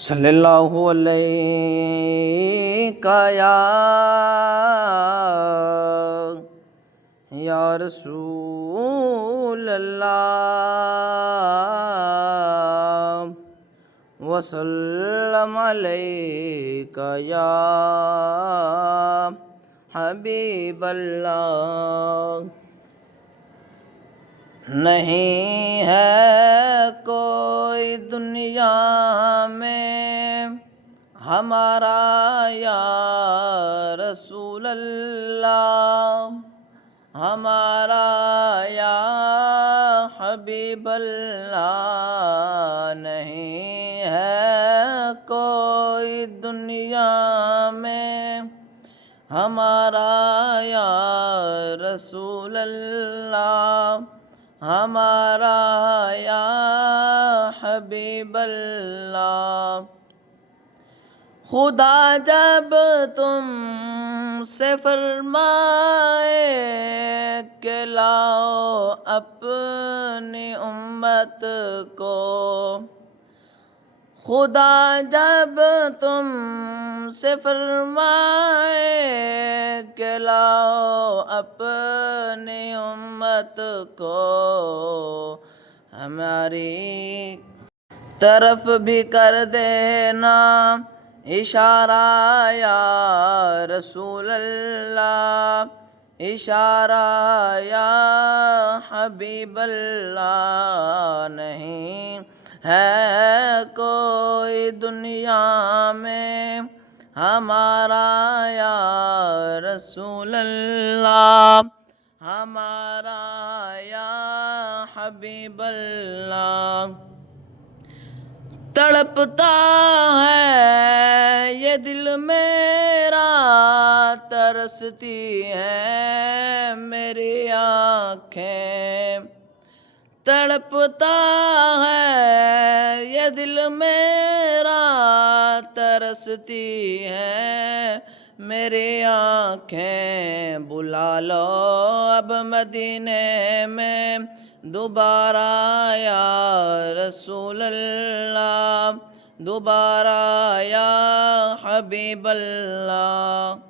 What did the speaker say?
صلی اللہ علیہ یا رسول اللہ وسلم علیک یا حبیب اللہ۔ نہیں ہے کوئی دنیا میں ہمارا یا رسول اللہ، ہمارا یا حبیب اللہ۔ نہیں ہے کوئی دنیا میں ہمارا یا رسول اللہ، ہمارا یا حبیب اللہ۔ خدا جب تم سے فرمائے کہ لاؤ اپنی امت کو، خدا جب تم سے فرمائے کہ لاؤ اپنی امت کو، ہماری طرف بھی کر دینا اشارہ یا رسول اللہ، اشارہ یا حبیب اللہ۔ نہیں ہے کوئی دنیا میں ہمارا یا رسول اللہ، ہمارا یا حبیب اللہ۔ تڑپتا ہے یہ دل میرا، ترستی ہے میری آنکھیں، تڑپتا ہے یہ دل میرا، ترستی ہے میری آنکھیں۔ بلا لو اب مدینے میں دوبارہ یا رسول اللہ، دوبارہ یا حبیب اللہ۔